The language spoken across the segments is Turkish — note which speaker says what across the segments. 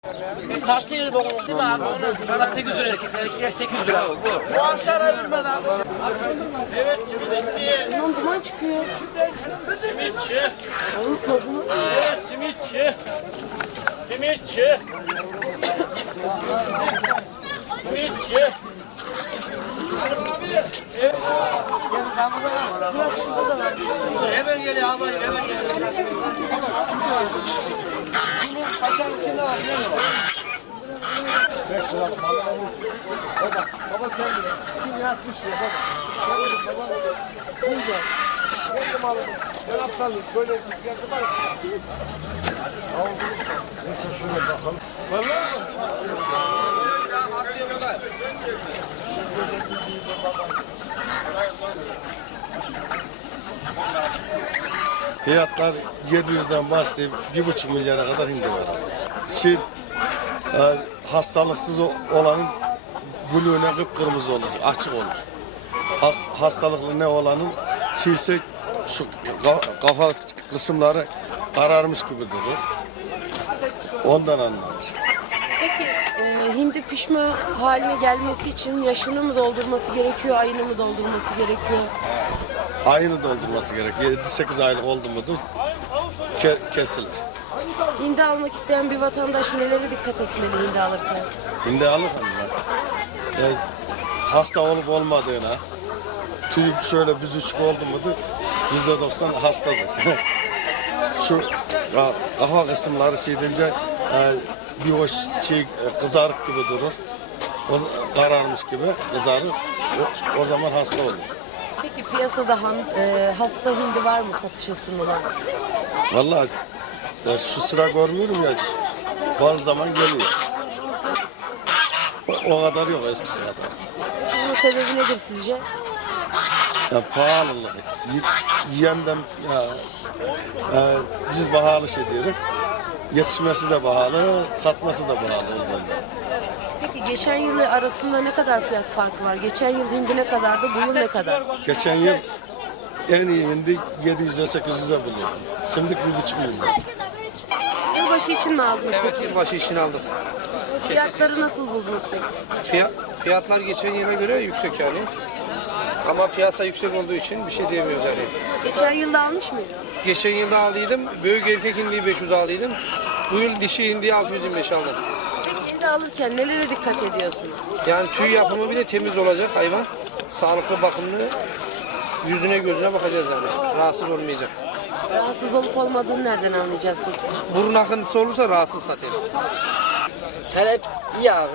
Speaker 1: Saçlı yeri bakın değil mi abi? Bana 800 lira erkekler 800 lira. Bu aşağıya vermedi abi. Evet simitçi.
Speaker 2: Bundan duman çıkıyor.
Speaker 1: Simitçi.
Speaker 2: Onun tozunu.
Speaker 1: Evet simitçi. Simitçi. Simitçi. Hemen geliyor abi, hemen geliyor. Baba sen de 260 lira baba. Geldim abi. Ben aptalıyım. Böyle bir fiyatı var. Neyse şöyle bakalım. Vallahi
Speaker 3: Fiyatlar 700'den başlayıp 1,5 milyara kadar hindi var. Hastalıksız olanın gülüğüne kıpkırmızı olur, açık olur. Hastalıklı ne olanın ise şu kafa kısımları kararmış gibi durur. Ondan anlanır.
Speaker 2: Peki hindi pişme haline gelmesi için yaşını mı doldurması gerekiyor, ayını mı doldurması gerekiyor?
Speaker 3: Ayını doldurması gerekiyor. 7-8 aylık oldu mudur kesilir.
Speaker 2: Hindi almak isteyen bir vatandaş nelere dikkat etmeli hindi alırken?
Speaker 3: Hindi alır mı? Hasta olup olmadığına, tüyü şöyle büzüşük oldu mudur %90 hastadır. Şu kafa kısımları deyince bir hoş kızarık gibi durur. O kararmış gibi kızarır. O zaman hasta olur.
Speaker 2: Peki piyasada hasta hindi var mı satışa sunulan?
Speaker 3: Vallahi şu sıra görmüyorum ya, bazı zaman geliyor. O kadar yok eskisi kadar.
Speaker 2: Peki bunun sebebi nedir sizce?
Speaker 3: Pahalılık. Yiyenden biz pahalı diyoruz. Yetişmesi de pahalı, satması da pahalı olduğunda.
Speaker 2: Peki geçen yıl arasında ne kadar fiyat farkı var? Geçen yıl hindi ne kadardı, bu yıl ne kadar?
Speaker 3: Geçen yıl en iyi hindi 700'e 800'e buluyor. Şimdi 1,5 milyon.
Speaker 2: Yılbaşı için mi aldınız
Speaker 4: Evet,
Speaker 2: peki?
Speaker 4: yılbaşı için aldık.
Speaker 2: Fiyatları nasıl buldunuz peki?
Speaker 4: Fiyatlar geçen yıla göre yüksek yani. Ama piyasa yüksek olduğu için bir şey diyemiyoruz yani.
Speaker 2: Geçen yılda almış mıydınız?
Speaker 4: Geçen yılda aldıydım, büyük erkek hindiyi 500 aldıydım. Bu yıl dişi hindiyi 625 aldım.
Speaker 2: Peki hindi alırken nelere dikkat ediyorsunuz?
Speaker 4: Yani tüy yapımı bir de temiz olacak hayvan. Sağlıklı, bakımlı. Yüzüne gözüne bakacağız yani. Rahatsız olmayacak.
Speaker 2: Rahatsız olup olmadığını nereden anlayacağız peki?
Speaker 4: Burun akıntısı olursa rahatsız satayım.
Speaker 1: Talep iyi abi.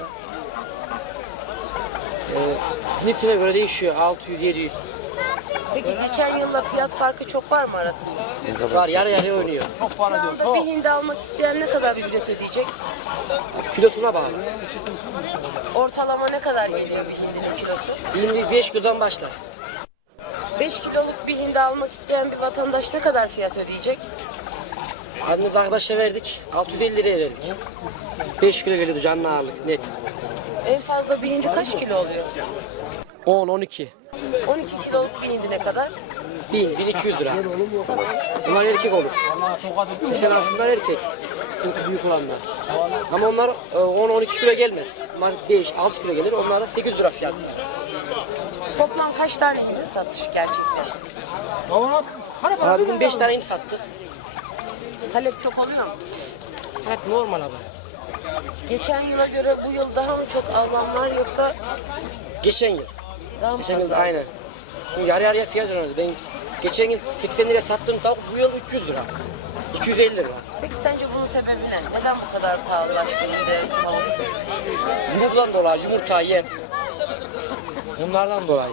Speaker 1: Cinsine göre değişiyor. 600-700.
Speaker 2: Peki geçen yılla fiyat farkı çok var mı arasında?
Speaker 1: Var yarı yarıya oynuyor.
Speaker 2: Şu anda bir hindi almak isteyen ne kadar ücret ödeyecek?
Speaker 1: Kilosuna bağlı.
Speaker 2: Ortalama ne kadar geliyor bir hindinin kilosu?
Speaker 1: Şimdi 5 kilodan başlar.
Speaker 2: 5 kiloluk bir hindi almak isteyen bir vatandaş ne kadar fiyat ödeyecek?
Speaker 1: Annemiz arkadaşa verdik. 650 liraya verdik. 5 kilo geliyordu canlı ağırlık net.
Speaker 2: En fazla bir hindi kaç kilo oluyor?
Speaker 1: 10-12.
Speaker 2: 12 kiloluk bir hindi ne kadar?
Speaker 1: 1200 lira. Bunlar erkek olur. Mesela şunlar erkek. Çünkü büyük olanlar. Ama onlar 10-12 kilo gelmez. Onlar 5-6 kilo gelir. Onlara 800 lira fiyat.
Speaker 2: Toplam kaç tane hindi satış gerçekleşti?
Speaker 1: Abi bugün 5 tane indi sattık.
Speaker 2: Talep çok oluyor mu?
Speaker 1: Hep normal abi.
Speaker 2: Geçen yıla göre bu yıl daha mı çok avlan var yoksa
Speaker 1: Geçen yıl.
Speaker 2: daha mı
Speaker 1: Geçen yıl
Speaker 2: fazla?
Speaker 1: aynen. Şimdi yarı yarıya fiyat oynadı. Ben geçen yıl 80 liraya sattığım tavuk bu yıl 300 lira. 250 lira.
Speaker 2: Peki sence bunun sebebi ne? Neden bu kadar pahalılaştı hindi tavuk?
Speaker 1: Yumurtadan dolayı, yumurta, yem. Bunlardan dolayı.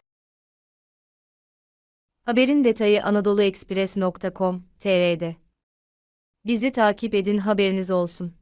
Speaker 5: Haberin detayı anadoluekspres.com.tr'de. Bizi takip edin, haberiniz olsun.